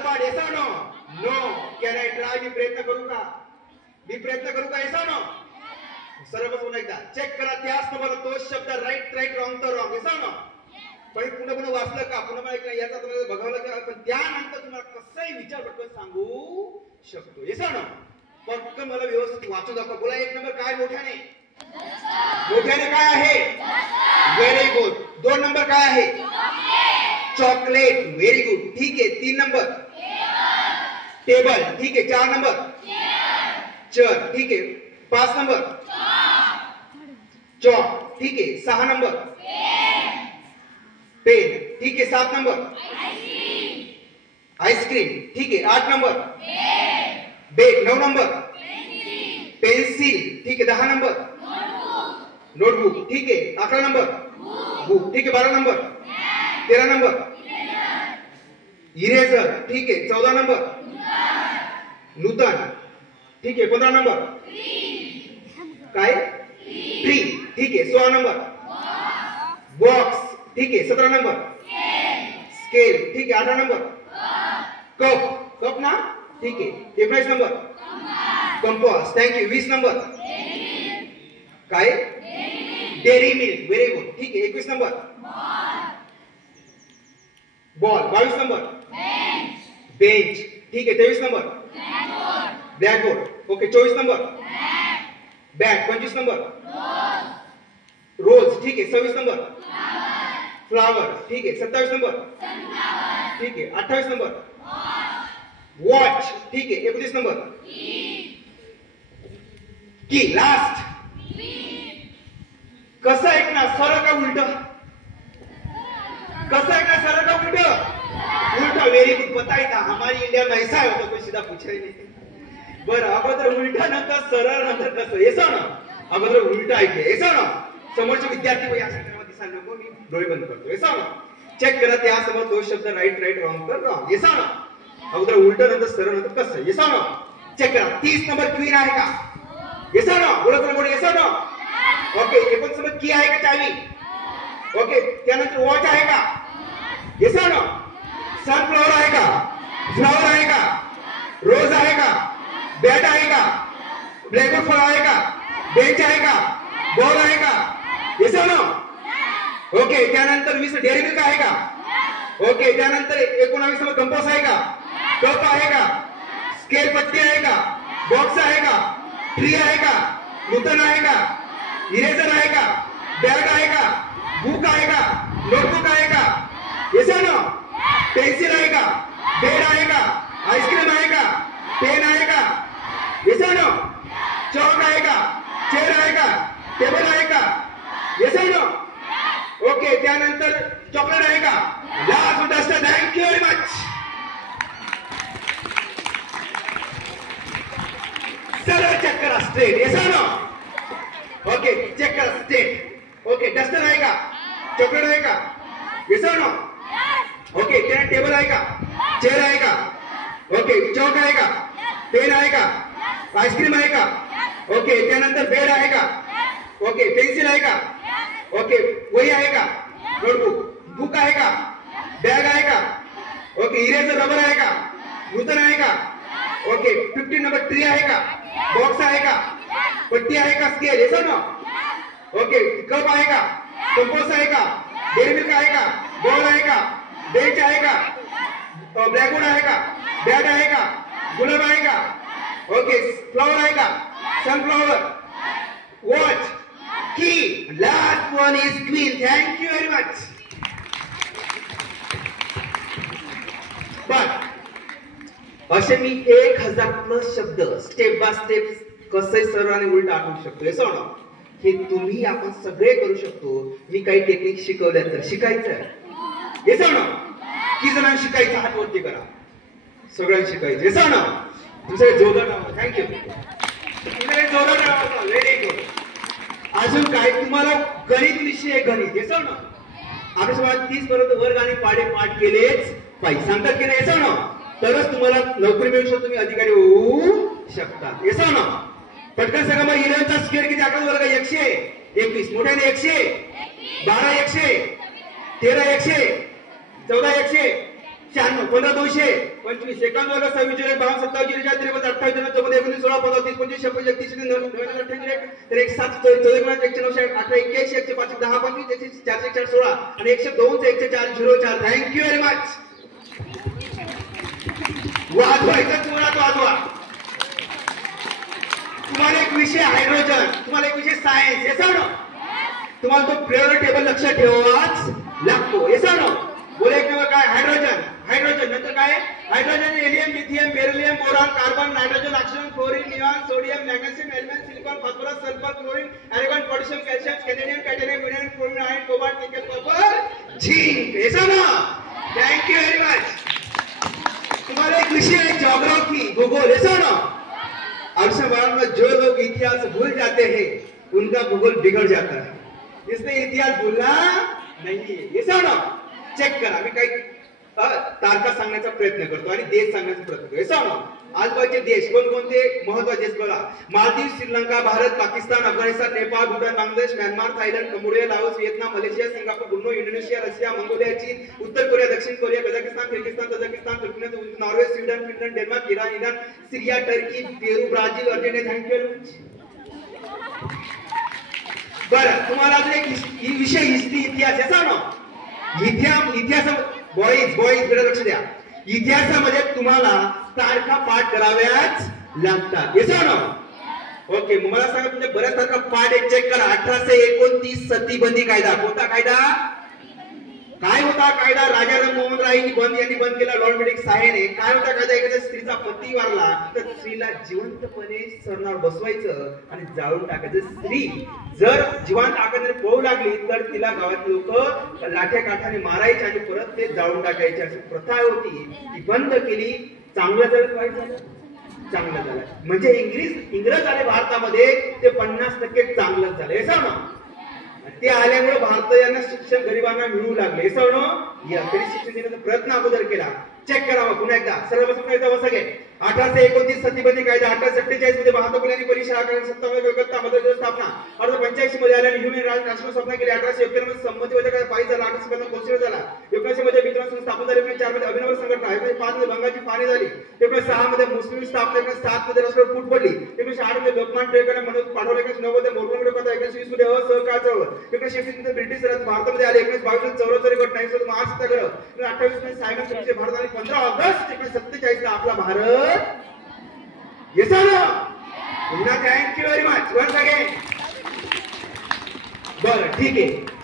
पाठ येसा no no can I try मी प्रयत्न करू का येसा नो सर्व पुन्हा एकदा चेक करा त्याच तुम्हाला तोच शब्द राईट रॉंग तर रॉंग येसा नो पण पुन्हा वाचलं का पुन्हा ऐकलं याचा तुम्हाला बघावलं का पण त्यानंतर तुम्हाला कसंही विचार पटकन सांगू शकतो येसा नो पटकन मला व्यवस्थित वाचू दाखवा बोला एक नंबर काय मोठ्याने काय आहे व्हेरी गुड 2 नंबर काय आहे चॉकलेट व्हेरी गुड ठीक आहे 3 नंबर टेबल ठीक आहे 4 नंबर चेअर ठीक आहे 5 नंबर चॉक ठीक आहे 6 नंबर पेन ठीक आहे 7 नंबर आईस्क्रीम ठीक आहे 8 नंबर बेग 9 नंबर पेन्सिल ठीक आहे 10 नंबर नोटबुक ठीक आहे 11 नंबर बुक ठीक आहे 12 नंबर 13 नंबर इरेजर ठीक आहे 14 नंबर नूतन ठीक आहे 15 नंबर काय ट्री ठीक आहे 16 नंबर बॉक्स ठीक आहे 17 नंबर स्केल ठीक आहे 18 नंबर कप ना ठीक आहे 19 नंबर कंपास थँक्यू 20 नंबर काय डेअरी मिल्क व्हेरी गुड ठीक आहे 21 नंबर बॉल 22 नंबर बेंच ठीक आहे 23 number blackboard okay 24 number bat 25 number rose ठीक आहे 26 नंबर फ्लावर ठीक आहे 27 नंबर ठीक आहे 28 नंबर वॉच ठीक आहे 29 नंबर की लास्ट कसं ऐकणार सरळ का उलट कसं ऐकणार सरळ का उलट उलटा वेरी गुड बताइए हमारी इंडिया में ऐसा है तो कोई सीधा पूछा ही नहीं बरं अगोदर उलटा नंतर सरळ नंतर कसं येसा ना अगोदर उलटा ऐकले येसा ना समोरचे विद्यार्थी या संदर्भात दिसायला नको मी डोळे बंद करतो येसा ना चेक करा त्यासमोर तो शब्द राईट रॉंग तर रॉंग येसा ना अगोदर उलट नंतर सरळ नंतर कसं येसा ना चेक करा 30 नंबर क्वीन आहे का येसा ना बोलत ना बोल येसा ना ओके 19 नंबर की आहे का चावी ओके त्यानंतर वॉच आहे का येसा ना सनफ्लॉवर आहे का फ्लॉवर आहे का रोज आहे का बॅट आहे का ब्लॅकबोर्ड फळ आहे का बेंच आहे का बॉल आहे का येसा ना ओके त्यानंतर 20 डेअरी मिल्क आहे का ओके त्यानंतर 19 नंबर कंपास आहे का कप आहे का स्केल पट्टी आहे का बॉक्स आहे का ट्री आहे का नूतन आहे का इरेजर आहे का बॅग आहे का बुक आहे का नोटबुक आहे का येसा ना पेन्सिल आहे का बेड आहे का आईस्क्रीम आहे का पेन आहे का येसा ना चॉक आहे का चेअर आहे का टेबल आहे का येसा ना ओके त्यानंतर चॉकलेट आहे का last duster thank you very much सरळ चेक करा स्ट्रेट येसा ना ओके चेक करा स्ट्रेट ओके डस्टर आहे का चॉकलेट आहे का येसा ना ओके त्या टेबल आहे का चेअर आहे का ओके चॉक आहे का पेन आहे का आईस्क्रीम आहे का ओके त्यानंतर बेड आहे का ओके पेन्सिल आहे का ओके वही आहे का नोटबुक बुक आहे का बॅग आहे का ओके इरेजर रबर आहे का नूतन आहे का ओके 15 नंबर ट्री आहे का बॉक्स आहे का पट्टी आहे का स्केल येसा ना ओके कप आहे का कंपास आहे का डेअरी मिल्क आहे का बॉल आहे का बेंच आहे का ब्लॅकबोर्ड आहे का बॅट आहे का गुलाब आहे का ओके फ्लॉवर आहे का सनफ्लॉवर वॉच की last one is queen thank you very much but असे मी 1000 प्लस शब्द स्टेप बाय स्टेप कसे सरळ आणि उलट आठवू शकतो हे सोडा हे तुम्ही आपण सगळे करू शकतो मी काही टेक्निक शिकवल्या तर शिकायचं हे सोडा की जणांना शिकायचं हात वरती करा सगळ्यांना शिकायचं हे सोडा तुमचे जोरदार थँक्यू जोरदार व्हेरी गुड अजून काय तुम्हाला गणित विषय गणित हे सोडा आता समजा 30 पर्यंत वर्ग आणि पाढे पाठ केलेच पाहिजे सांगतात की नाही हे सोडा तरच तुम्हाला नोकरी मिळू शकतो तुम्ही अधिकारी होऊ शकता येसा ना पटकन सांगा मग 11 चा स्क्वेअर किती आकडा वर्ग 121 मोठ्याने 100 12 100 13 100 14 100 96 15 200 25 एकावन्न वर्ग 26 जुलै 52 27 जुलै 23 28 जुलै 24 29 16 15 30 25 26 31 तर 1 7 14 109 18 81 105 10 25 4 16 आणि 102 104 04. Thank you very much. वाजवायचं जोरात वाजवा. तुम्हाला एक विषय हायड्रोजन, तुम्हाला एक विषय सायन्स, हे सांग. तुम्हाला तो पिरियड टेबल लक्षात ठेवावाच लागतो, हे सांग. बोले एक नंबर काय हायड्रोजन. हायड्रोजन नंतर काय hydrogen helium lithium beryllium boron carbon nitrogen oxygen fluorine neon sodium magnesium element silicon phosphorus sulphur chlorine argon potassium calcium cadmium titanium mineral chlorine iron cobalt nickel copper zinc. हे सांग. Thank you very much. तुम्हाला एक विषय है geography, भूगोल, हे सांग. अक्सर बार जो लोग इतिहास भूल जाते हैं उनका भूगोल बिगड़ जाता है, इसलिए इतिहास भूलना नहीं है. हे सांग. चेक करा. मी काही तारखा सांगण्याचा प्रयत्न करतो आणि देश सांगण्याचा प्रयत्न करतो. हे सांग. आजबाजूचे देश कोणकोणते महत्त्वाचे देश बघा. Maldives, Sri Lanka, Bharat, Pakistan, Afghanistan, Nepal, Bhutan, Bangladesh, Myanmar, Thailand, Cambodia, Laos, Vietnam, Malaysia, Singapore, Brunei, Indonesia, Russia, Mongolia, चीन, उत्तर कोरिया, दक्षिण Korea, Kazakhstan, Kyrgyzstan, Tajikistan, Turkmenistan, Norway, Sweden, Finland, Denmark, Iran, Syria, Turkey, Peru, Brazil, Argentina. Thank you. बरं, तुम्हाला अजून एक विषय हिस्ट्री, इतिहास, हे सांग. इतिहास बॉईज बेटा लक्ष द्या. इतिहासामध्ये तुम्हाला तारखा पाठ कराव्याच लागतात, हे सांग. ओके, मला सांगा तुमच्या बऱ्याच तारखा पाठ एक चेक करा. 1829 सतीबंदी कायदा. कोणता कायदा? काय होता कायदा? राजा राममोहन राय यांनी बंद केला लॉर्ड मेडिक साहेने. काय होता कायदा? एखाद्या स्त्रीचा पती वारला तर स्त्रीला जिवंतपणे सरणावर बसवायचं आणि जाळून टाकायचं. स्त्री जर जिवंत आकाराने पळू लागली तर तिला गावात लोक लाठ्या काठाने मारायचे आणि परत ते जाळून टाकायचे. अशी प्रथा होती, ती बंद केली. चांगलं झालं, काय झालं? चांगलं झालं. म्हणजे इंग्रज आले भारतामध्ये ते 50% चांगलं झालं, हे सांग. ते आल्यामुळे भारतीयांना शिक्षण गरिबांना मिळू लागले, हे सांग. तरी शिक्षण देण्याचा प्रयत्न अगोदर केला. चेक करावा पुन्हा एकदा, सर्वप्रथम एकदा सगळे. 1829 सतीबंदी कायदा. 1847 मध्ये महात्मा फुले यांनी पहिली शाळा काढली. 57 कलकत्ता मध्ये स्थापना. 1885 मध्ये आल्याने ह्युमन राष्ट्र स्थापना केली. 1891 मध्ये संमती वजा पारित झाला. 1850 कॉन्स्टिट्यूशन झाला. 1900 मध्ये मित्र संघ स्थापन झाली. 1904 मध्ये अभिनव संघटना. 1905 मध्ये बंगालची फाळणी झाली. 1906 मध्ये मुस्लिम स्थापना. 1907 मध्ये राष्ट्र फूट पडली. 1908 मध्ये लोकमान्य टिळकांना मनोज पाठवले. 1909 मध्ये मोरगाव कथा. 1920 मध्ये असहकार चळवळ. 1936 मध्ये ब्रिटिश राज भारतामध्ये आले. 1922 मध्ये चौरचरी घटना. 1928 महाराष्ट्र सत्याग्रह. 1928 मध्ये सायमन कमिशन भारत आणि 15 ऑगस्ट 1947 ला आपला Bharat. Yes or no? Thank you very much. Once again. बरं, ठीक आहे.